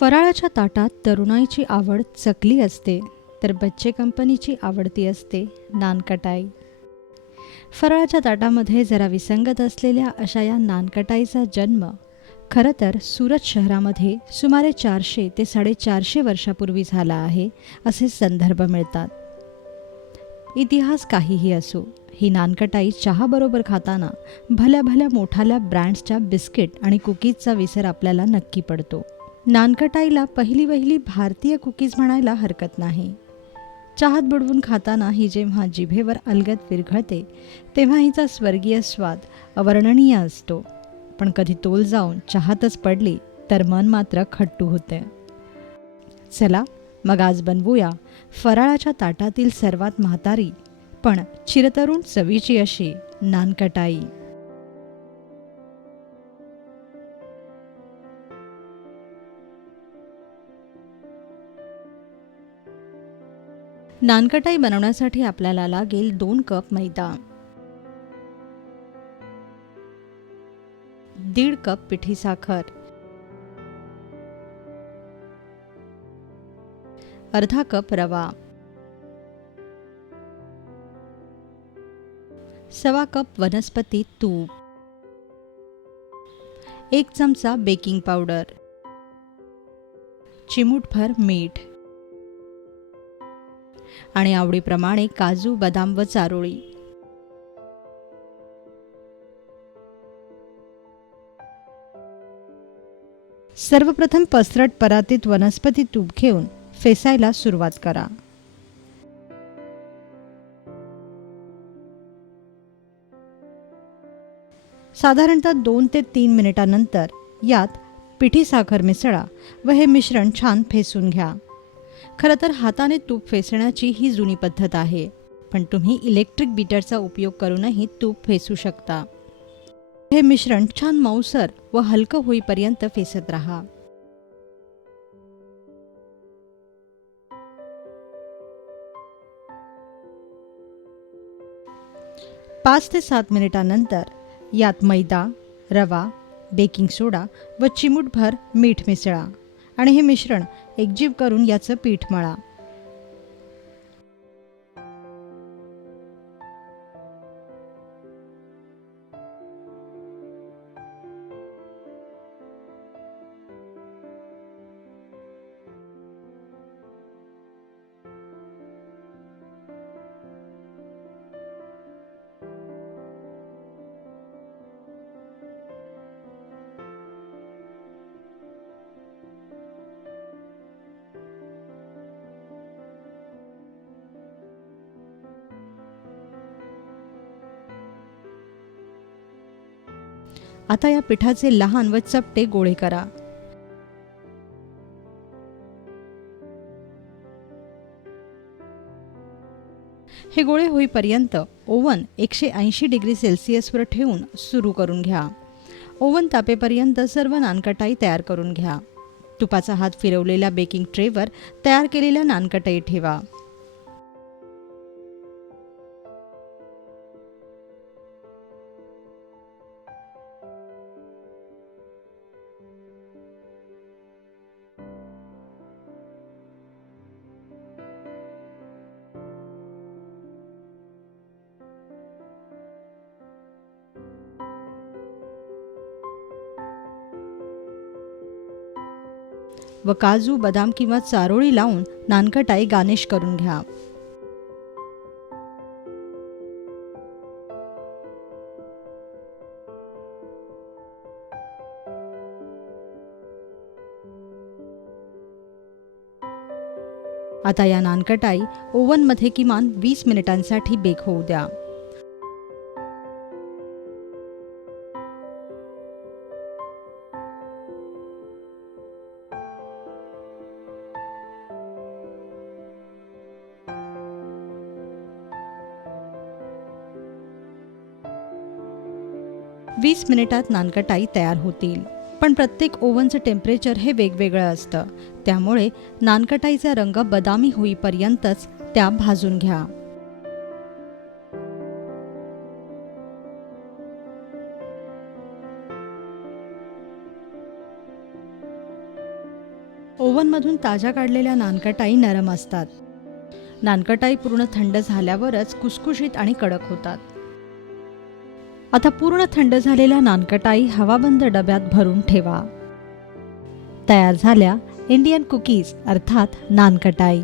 फराळाच्या ताटात तरुणाईची आवड चकली असते तर बच्चे कंपनीची आवडती असते नानकटाई. फराळाच्या ताटामध्ये जरा विसंगत असलेल्या अशा या नानकटाईचा जन्म खरं तर सुरत शहरामध्ये सुमारे चारशे ते साडेचारशे वर्षापूर्वी झाला आहे असे संदर्भ मिळतात. इतिहास काहीही असो ही नानकटाई चहाबरोबर खाताना भल्या भल्या मोठाल्या ब्रँड्सच्या बिस्किट आणि कुकीजचा विसर आपल्याला नक्की पडतो. नानकटाईला पहिली वहिली भारतीय कुकीज म्हणायला हरकत नाही. चहात बुडवून खाताना ही जेव्हा जिभेवर अलगद विरघळते तेव्हा हिचा स्वर्गीय स्वाद अवर्णनीय असतो. पण कधी तोल जाऊन चहातच पडली तर मन मात्र खट्टू होते. चला मग आज बनवूया फराळाच्या ताटातील सर्वात म्हातारी पण चिरतरुण चवीची अशी नानकटाई. नानकटाई बनवण्यासाठी आपल्याला लागेल दोन कप मैदा. दीड कप पिठी साखर. अर्धा कप रवा. सवा कप वनस्पती तूप. एक चमचा बेकिंग पावडर. चिमूटभर मीठ. आणि आवडीप्रमाणे काजू बदाम व चारोळी. सर्वप्रथम पसरट परातीत वनस्पती तूप घेऊन फेसायला सुरुवात करा. साधारणतः दोन ते तीन मिनिटांनंतर यात पिठी साखर मिसळा व हे मिश्रण छान फेसून घ्या. खरं तर हाताने तूप फेसण्याची ही जुनी पद्धत आहे. पण तुम्ही इलेक्ट्रिक बीटरचा उपयोग करूनही तूप फेसू शकता. हे मिश्रण छान मऊसर व हलकं होईपर्यंत फेसत राहा. पाच ते सात मिनिटांनंतर यात मैदा रवा बेकिंग सोडा व चिमूटभर मीठ मिसळा. आणि हे मिश्रण एकजीव करून याचं पीठ मळा. आता या पिठाचे लहान व चपटे गोळे करा. हे गोळे होईपर्यंत ओव्हन एकशे ऐंशी डिग्री सेल्सिअसवर ठेवून सुरू करून घ्या. ओव्हन तापेपर्यंत सर्व नानकटाई तयार करून घ्या. तुपाचा हात फिरवलेल्या बेकिंग ट्रेवर तयार केलेल्या नानकटाई ठेवा. व काजू बदाम किंवा चारोळी लावून नानकटाई गार्निश करून घ्या. आता या नानकटाई ओव्हनमध्ये किमान वीस मिनिटांसाठी बेक होऊ द्या. वीस मिनिटात नानकटाई तयार होतील. पण प्रत्येक ओव्हनचं टेम्परेचर हे वेगवेगळं असतं. त्यामुळे नानकटाईचा रंग बदामी होईपर्यंतच त्या भाजून घ्या. ओव्हनमधून ताज्या काढलेल्या नानकटाई नरम असतात. नानकटाई पूर्ण थंड झाल्यावरच कुसकुशीत आणि कडक होतात. आता पूर्ण थंड झालेल्या नानकटाई हवाबंद डब्यात भरून ठेवा. तयार झाल्या इंडियन कुकीज अर्थात नानकटाई.